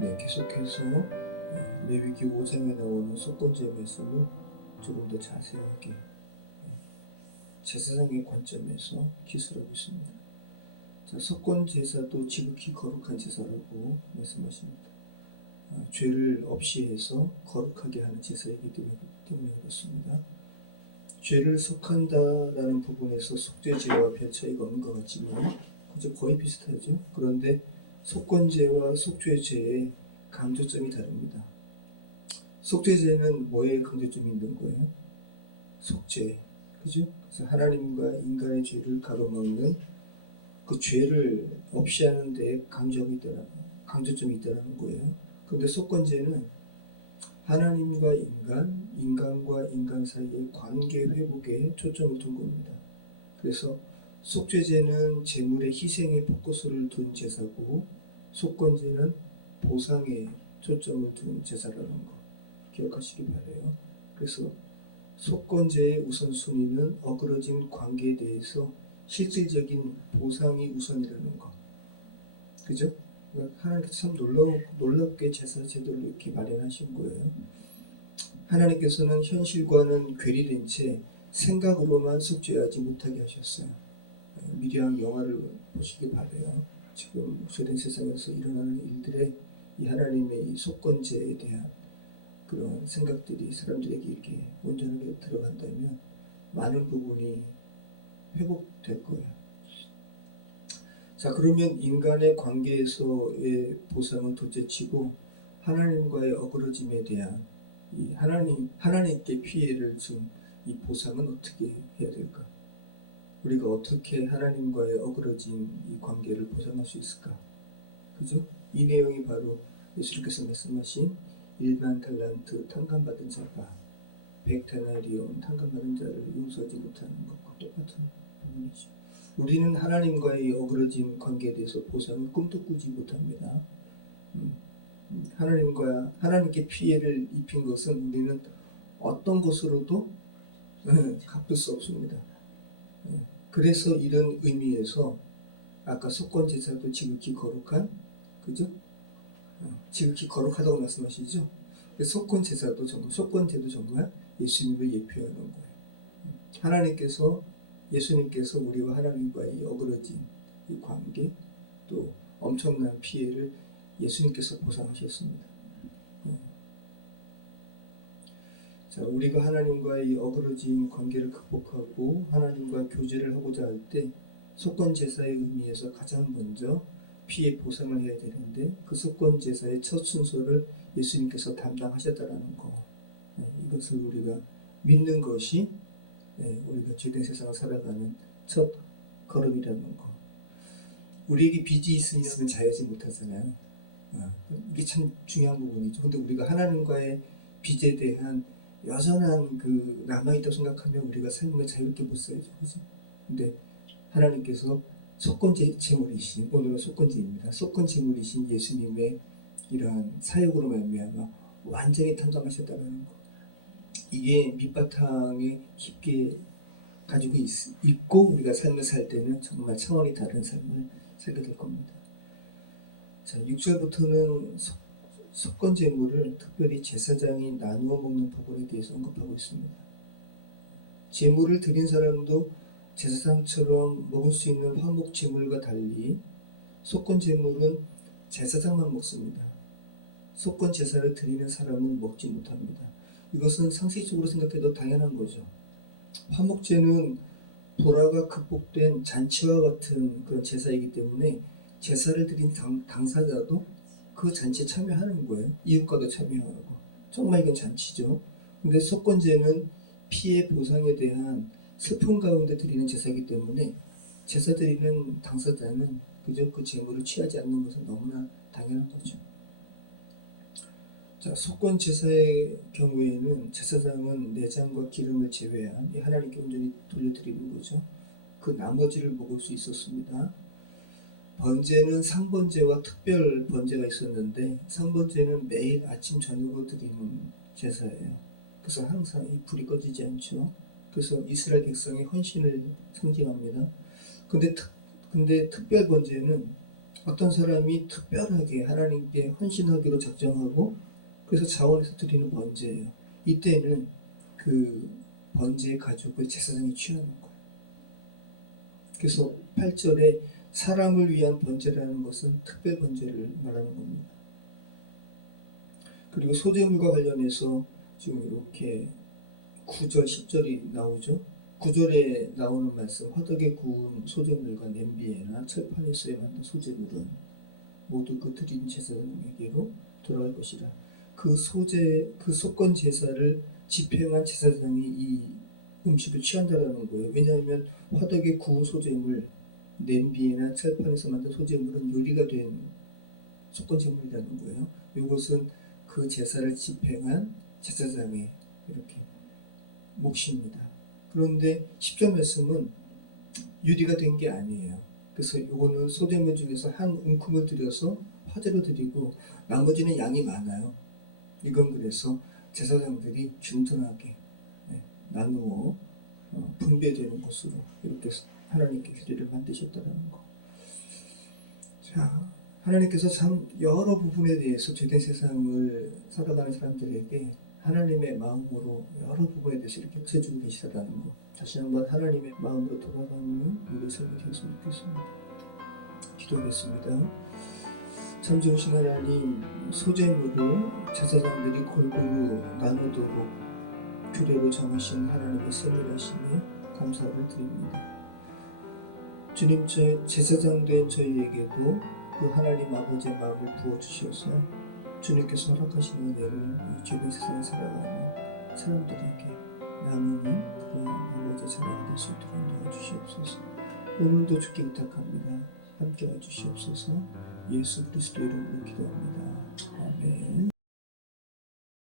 네, 계속해서 레위기 5장에 나오는 속건제의 말씀을 조금 더 자세하게 제사장의 관점에서 기술하고 있습니다. 자, 속건제사도 지극히 거룩한 제사라고 말씀하십니다. 죄를 없이 해서 거룩하게 하는 제사이기 때문에 그렇습니다. 죄를 속한다라는 부분에서 속죄제와 별 차이가 없는 것 같지만 그저 거의 비슷하죠. 그런데 속건제와 속죄제의 강조점이 다릅니다. 속죄제는 뭐에 강조점이 있는 거예요? 속죄, 그죠? 그래서 하나님과 인간의 죄를 가로막는 그 죄를 없이 하는 데 강조점이 있다는 거예요. 그런데 속건제는 하나님과 인간, 인간과 인간 사이의 관계 회복에 초점을 둔 겁니다. 그래서 속죄제는 제물의 희생에 포커스를 둔 제사고, 속건제는 보상에 초점을 둔 제사라는 거 기억하시기 바라요. 그래서 속건제의 우선순위는 어그러진 관계에 대해서 실질적인 보상이 우선이라는 거, 그죠? 하나님께서 참 놀랍게 제사 제도를 이렇게 마련하신 거예요. 하나님께서는 현실과는 괴리된 채 생각으로만 속죄하지 못하게 하셨어요. 미리한 영화를 보시기 바라요. 지금 흑수된 세상에서 일어나는 일들의 이 하나님의 이 속건제에 대한 그런 생각들이 사람들에게 이렇게 온전하게 들어간다면 많은 부분이 회복될 거예요. 자, 그러면 인간의 관계에서의 보상은 둘째치고 하나님과의 어그러짐에 대한 이 하나님께 피해를 준 이 보상은 어떻게 해야 될까? 우리가 어떻게 하나님과의 어그러진 이 관계를 보상할 수 있을까? 그죠? 이 내용이 바로 예수님께서 말씀하신 1만 달란트 탕감받은 자가 100데나리온 탕감받은 자를 용서하지 못하는 것과 똑같은 부분이죠. 우리는 하나님과의 어그러진 관계에 대해서 보상을 꿈도 꾸지 못합니다. 하나님께 피해를 입힌 것은 우리는 어떤 것으로도 갚을 수 없습니다. 그래서 이런 의미에서 아까 속건제사도 지극히 거룩한, 그죠? 지극히 거룩하다고 말씀하시죠? 속건제도 정말 예수님을 예표하는 거예요. 예수님께서 우리와 하나님과의 어그러진 이 관계, 또 엄청난 피해를 예수님께서 보상하셨습니다. 자, 우리가 하나님과의 어그러진 관계를 극복하고 하나님과 교제를 하고자 할 때 속건제사의 의미에서 가장 먼저 피해 보상을 해야 되는데 그 속건제사의 첫 순서를 예수님께서 담당하셨다는 거, 이것을 우리가 믿는 것이 우리가 죄된 세상을 살아가는 첫 걸음이라는 거. 우리에게 빚이 있으면 자유하지 못하잖아요. 이게 참 중요한 부분이죠. 근데 우리가 하나님과의 빚에 대한 여전한 그 남아있다고 생각하면 우리가 삶을 자유롭게 못 살죠. 그죠? 근데 하나님께서 속건제 제물이신, 오늘은 속건제입니다. 속건 제물이신 예수님의 이러한 사역으로 말미암아 완전히 탕감하셨다는 거. 이게 밑바탕에 깊게 가지고 있고 우리가 삶을 살 때는 정말 차원이 다른 삶을 살게 될 겁니다. 자, 6절부터는 속건제물을 특별히 제사장이 나누어 먹는 부분에 대해서 언급하고 있습니다. 제물을 드린 사람도 제사장처럼 먹을 수 있는 화목제물과 달리 속건제물은 제사장만 먹습니다. 속건제사를 드리는 사람은 먹지 못합니다. 이것은 상식적으로 생각해도 당연한 거죠. 화목제는 보라가 극복된 잔치와 같은 그런 제사이기 때문에 제사를 드린 당사자도 그 잔치에 참여하는 거예요. 이웃과도 참여하고. 정말 이건 잔치죠. 근데 속건제는 피해 보상에 대한 슬픔 가운데 드리는 제사이기 때문에 제사 드리는 당사자는 그저 그 제물을 취하지 않는 것은 너무나 당연한 거죠. 자, 속건 제사의 경우에는 제사장은 내장과 기름을 제외한 하나님께 온전히 돌려드리는 거죠. 그 나머지를 먹을 수 있었습니다. 번제는 상번제와 특별 번제가 있었는데 상번제는 매일 아침 저녁으로 드리는 제사예요. 그래서 항상 이 불이 꺼지지 않죠. 그래서 이스라엘 백성의 헌신을 상징합니다. 근데 특별 번제는 어떤 사람이 특별하게 하나님께 헌신하기로 작정하고 그래서 자원해서 드리는 번제예요. 이때는 그 번제의 가족을 제사장이 취하는 거예요. 그래서 8절에 사람을 위한 번제라는 것은 특별 번제를 말하는 겁니다. 그리고 소제물과 관련해서 지금 이렇게 9절, 10절이 나오죠. 9절에 나오는 말씀, 화덕에 구운 소제물과 냄비에나 철판에서에 만든 소제물은 모두 그 드린 제사장에게로 돌아갈 것이라. 그 속건 제사를 집행한 제사장이 이 음식을 취한다라는 거예요. 왜냐하면 화덕에 구운 소제물, 냄비에나 철판에서 만든 소제물은 요리가 된 속건 제물이라는 거예요. 이것은 그 제사를 집행한 제사장의 이렇게 몫입니다. 그런데 10절 말씀은 유리가 된 게 아니에요. 그래서 이거는 소제물 중에서 한 움큼을 들여서 화제로 드리고 나머지는 양이 많아요. 이건 그래서 제사장들이 균등하게 나누어 분배되는 것으로 이렇게 하나님께 규례를 만드셨다는 거. 자, 하나님께서 참 여러 부분에 대해서 죄된 세상을 살아가는 사람들에게 하나님의 마음으로 여러 부분에 대해서 이렇게 해주고 계시다는 거. 다시 한번 하나님의 마음으로 돌아가는 우리의 삶이 되었으면 좋겠습니다. 기도하겠습니다. 참 좋으신 하나님, 소제물을 제사장들이 골고루 나누도록 규례로 정하신 하나님의 세밀하심에 감사를 드립니다. 주님, 제사장 된 저희에게도 그 하나님 아버지의 마음을 부어주셔서 주님께서 허락하시는 은혜를 죄된 세상에 살아가는 사람들에게 나누는 그런 아버지의 자녀가 될 수 있도록 도와주시옵소서. 오늘도 주께 부탁합니다. 함께해 주시옵소서. 예수 그리스도 이름으로 기도합니다.